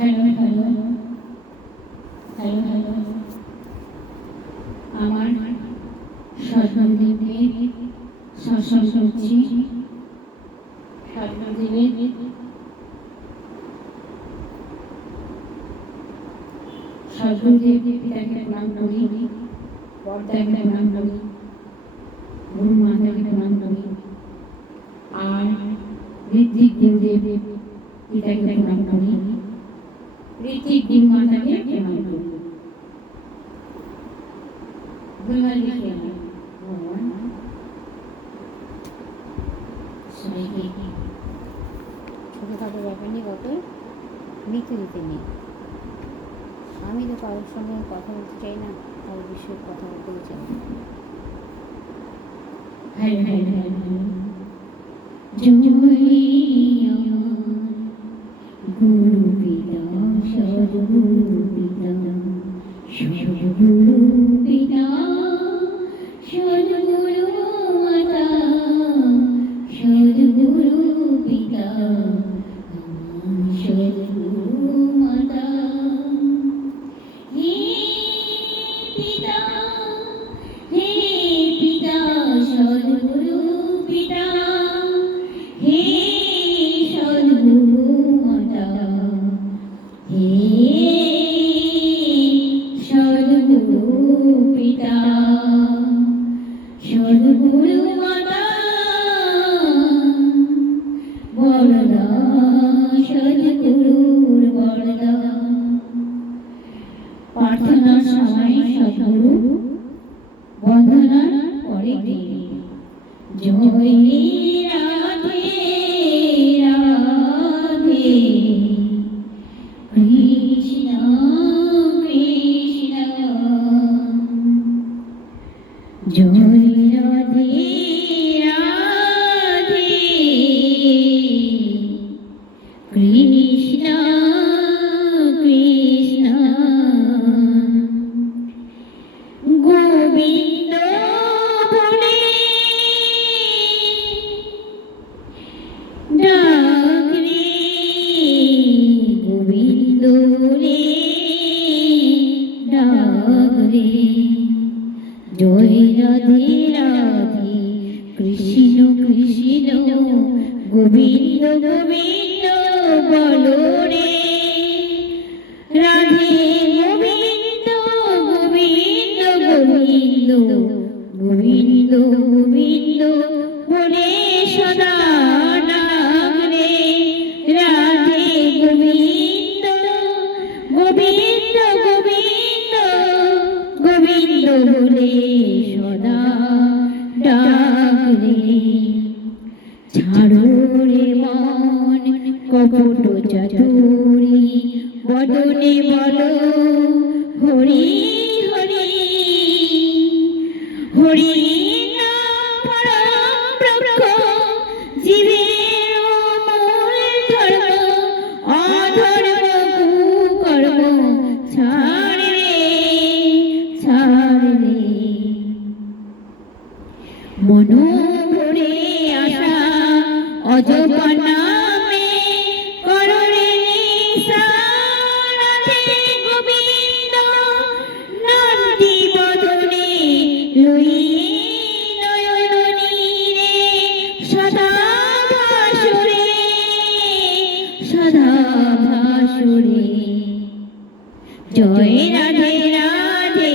Hello hello hello hello আমার স্বপ্নদ্বীপে শাসন করছি। স্বপ্নদ্বীপে স্বপ্নদ্বীপ পিতাকে প্রণাম করি, বর্দাকে প্রণাম করি, গুরু মাতাকে প্রণাম করি, আর ঋত্বিক গুরুদেব পিতাকে প্রণাম করি, ঋত্বিক গুরু মাতাকে প্রণাম করি। ছোটোখাটো ব্যাপার নিয়ে কত মৃত্যু দিতে নেই। আমি তো কারোর সঙ্গে কথা বলতে চাই না, কারোর বিষয়ে কথা বলতেও চাই না। গুরু পিতা সদ্গুরু পিতা সদ্গুরু পিতা সদ্গুরু মাতা সদ্গুরু পিতা সদ্গুরু মাতা। হে পিতা হে পিতা সদ্গুরু পিতা হে সদ্গুরু মাতা হে সদ্গুরু পিতা সদ্গুরু মাতা বরদা সদ্গুরুর বরদা। প্রার্থনার সময় সদ্গুরু বন্দনার পরে জয় রাধে রাধে কৃষ্ণ কৃষ্ণ জয় রাধে রাধে কৃষ্ণ কৃষ্ণ গোবিন্দ বলে ডাক রে গোবিন্দ রে ডাক রে জয় রাধে রাধে কৃষ্ণ কৃষ্ণ গোবিন্দ গোবিন্দ বলো রে রাধে গোবিন্দ গোবিন্দ গোবিন্দ গোবিন্দ গোবিন্দ বলে সদা ডাক রে রাধে গোবিন্দ গোবিন্দ গোবিন্দ গোবিন্দ বলে সদা ডাক রে। ছাড়ো রে মন কপট চাতুরি বদনে বলো হরি হরি হরি নাম পরম ব্রহ্ম জীবের মূল ধর্ম অধর্ম কুকর্ম ছাড় রে ছাড় রে। মনো ভরে আশা অজপা নামে কররে নিশা রাধে গোবিন্দ নন্দী বদনে লইয়ে নয়ন নীরে সদা ভাসুরে সদা ভাসুরে। জয় রাধে রাধে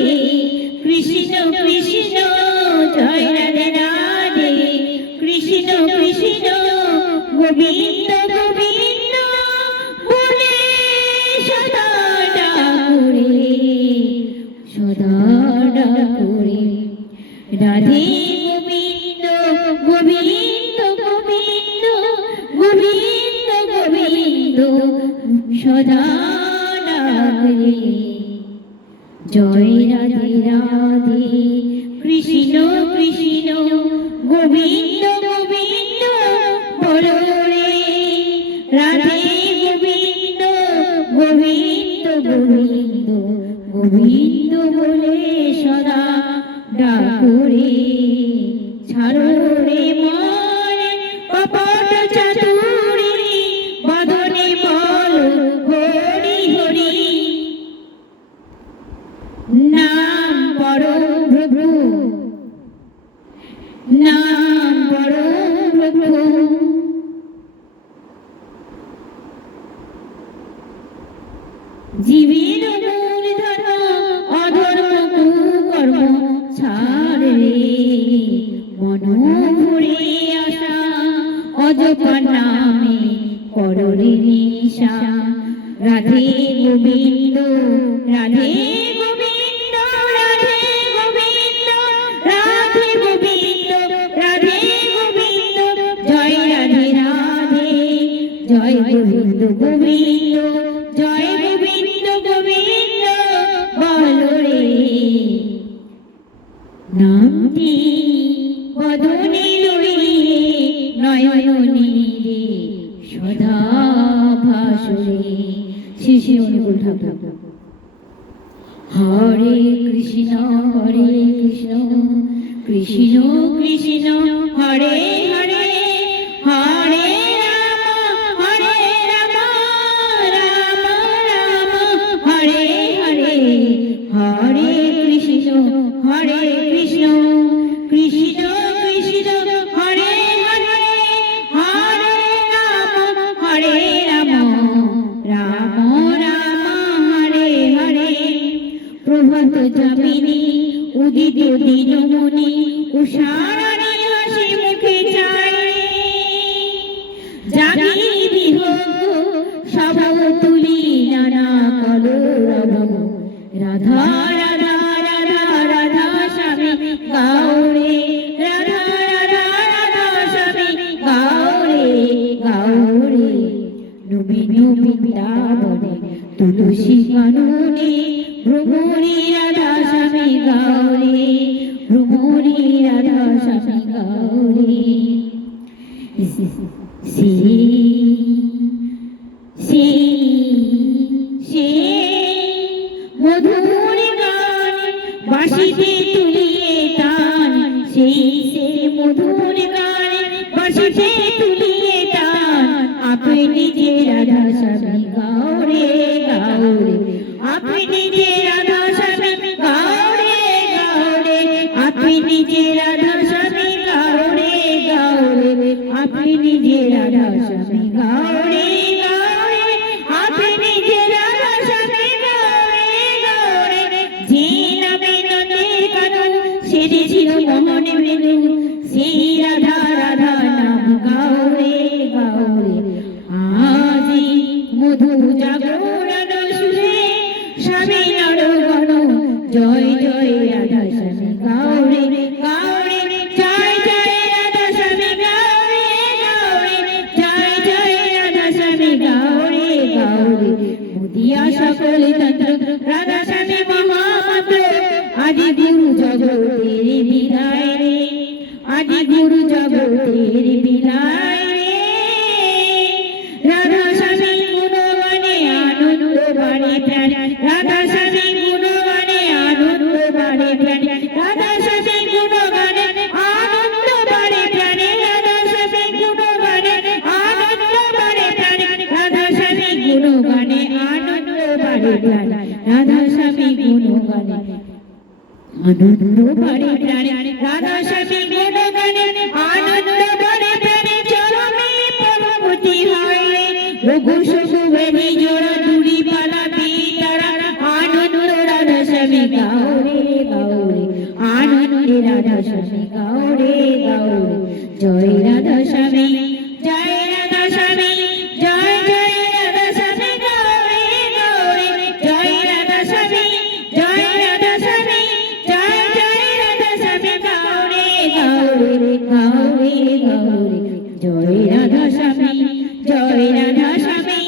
কৃষ্ণ কৃষ্ণ জয় রাধে রাধে কৃষ্ণ কৃষ্ণ গোবিন্দ গোবিন্দ বলে সদা ডাকুরে সদা ডাকুরে রাধে গোবিন্দ গোবিন্দ গোবিন্দ গোবিন্দ গোবিন্দ সদা ডাকুরে। জয় রাধে রাধে কৃষ্ণ কৃষ্ণ গোবিন্দ গোবিন্দ বলো রে রাধে গোবিন্দ গোবিন্দ গোবিন্দ গোবিন্দ বলে সদা ডাকুরে। ছাড়ো রে মন কপট চাতুরি বদনে বলো হরি জীবের মূলধন অধর্ম কুকর্ম ছাড় রে, মন ভরে আসা অজপর নামে কররে নিশা। রাধে গোবিন্দ রাধে গোবিন্দ রাধে গোবিন্দ রাধে গোবিন্দ রাধে গোবিন্দ, জয় রাধে রাধে জয় গোবিন্দ গোবিন্দ জয় গোবিন্দ গোবিন্দ বলো রে। নামটি বদনে লইয়ে নয়নে রে সদা ভাসরে। শিশি অনুকূল ঠাকুর। হরে কৃষ্ণ কৃষ্ণ কৃষ্ণ হরে হরে, হরে রাম রাম রাম হরে হরে, হরে কৃষ্ণ কৃষ্ণ কৃষ্ণ হরে হরে, হরে রাম রাম রাম হরে হরে। প্রভাত যামিনী উদিত দিনমণি উষারানী হাসি মুখে চায়, জাগি বিহঙ্গ সব তুলি নানা কলরব। রাধা রাধা রাধা রাধা স্বামী গৌরে, রাধা রাধা রাধা স্বামী গৌরে গৌরে। নবীন বৃন্দাবনে তুলসী কাননে ভ্রমরি রাধা স্বামী গৌরে, ভ্রমরি রাধা স্বামী গৌরে। মধুর গান বাঁশিতে তুলিয়ে টান, সে মধুর গান বাঁশিতে তুলিয়ে টান। আপনি যে রাধা স্বামী গৌরে গৌরে, আপনি যে রাধা স্বামী গৌরে গৌরে, আপনি যে রাধা স্বামী গৌরে গৌরে, আপনি যে রাধা স্বামী গৌরে গৌরে, আপনি যে রাধা স্বামী গৌরে গৌরে। যে নামে নদের কানন সেরেছিল মোহন মৃদু, সেই রাধা রাধা নাম গৌরে গৌরে। আজি মধু জাগরণ সুরে স্বামী নরগণ, জয় জয় রাধা স্বামী গৌরে গৌরে, জয় জয় রাধা স্বামী গৌরে গৌরে, জয় জয় রাধা স্বামী গৌরে গৌরে। মুদিয়া সকল তন্ত্র রাধা স্বামী মহামন্ত্র, আদি গুরু জগতের বিদায় রে, আদি গুরু জগতের বিদায় রে। রাধা স্বামী গুণগানে আনন্দ বাড়ে প্রাণ, রাধা স্বামী গুণগানে আনন্দ বাড়ে প্রাণ, রাধা স্বামী গুণগানে আনন্দ বাড়ে প্রাণে, রাধা স্বামী গুণগানে আনন্দ বাড়ে প্রাণে, রাধা স্বামী গুণগানে আনন্দ বাড়ে প্রাণ, রাধা স্বামী গুণগানে আনন্দ বাড়ে প্রাণে, রাধা স্বামী গুণগানে আনন্দ বাড়ে প্রাণে। চরমে পরমতি হয় রঘু শশু বেদি জোড়া দুরি পালা পিতারা, আনন্দ রাধা স্বামী গৌরে গৌরে, আনন্দ রাধা স্বামী গৌরে গৌরে। জয় রাধা স্বামী জয় রাধা স্বামী, জয় জয় রাধা স্বামী গৌরে গৌরে, জয় রাধা স্বামী জয় রাধা স্বামী, জয় জয় রাধা স্বামী গৌরে গৌরে গৌরে গৌরে। জয় রাধা স্বামী জয় রাধা স্বামী,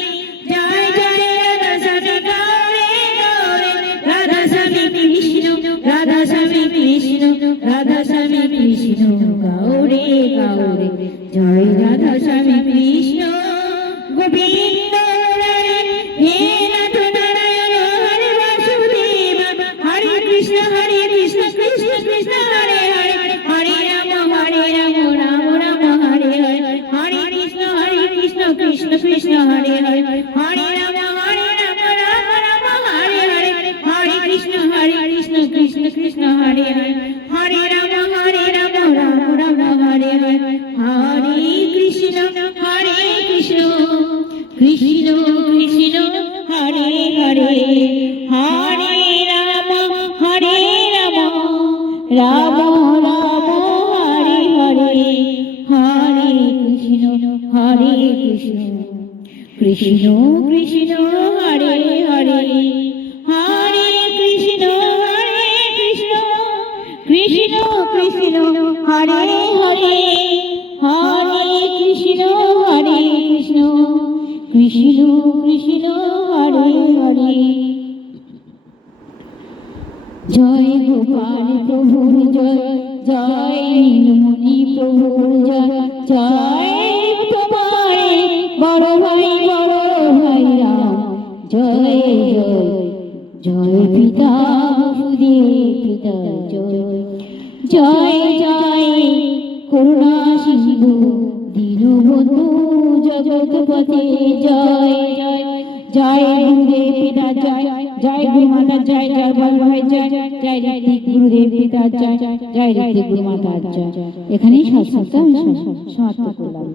জয় জয় রাধা স্বামী গৌরে গৌরে। রাধা স্বামী কৃষ্ণ রাধা স্বামী কৃষ্ণ, রাধা স্বামী কৃষ্ণ গৌরে গৌরে। জয় রাধা স্বামী কৃষ্ণ গোবিন্দ মুরারি, হে নাথ নারায়ণ হরে বাসুদেব। হরে কৃষ্ণ কৃষ্ণ কৃষ্ণ হরে হরে, হরে রাম রাম রাম হরে হরে, হরে কৃষ্ণ কৃষ্ণ কৃষ্ণ হরে হরে, হরে রাম রাম রাম হরে হরে, হরে কৃষ্ণ কৃষ্ণ কৃষ্ণ হরে হরে, হরে রাম রাম রাম হরে হরে, হরে কৃষ্ণ কৃষ্ণ কৃষ্ণ হরে হরে হরে রাম রাম রাম হরে হরে হরে কৃষ্ণ কৃষ্ণ কৃষ্ণ হরে হরে হরে কৃষ্ণ কৃষ্ণ কৃষ্ণ হরে হরে হরে কৃষ্ণ কৃষ্ণ কৃষ্ণ হরে হরে জয় গোপাল প্রভুর জয় জয় নীলমণি প্রভুর জয় জয় তোমার বড় ভাই রাম জয় জয় জয় পিতা বসুদেব পিতা জয় জয় জয় করুণা সিন্ধু দীনবন্ধু জগৎপতে জয় জয় জয় গুরুদেব পিতা জয় জয় গুরু মাতা জয় জয় বড় ভাই জয় জয় ঋত্বিক গুরুদেব পিতা জয় জয় ঋত্বিক গুরু মাতা জয়। এখানেই সমাপ্ত করলাম।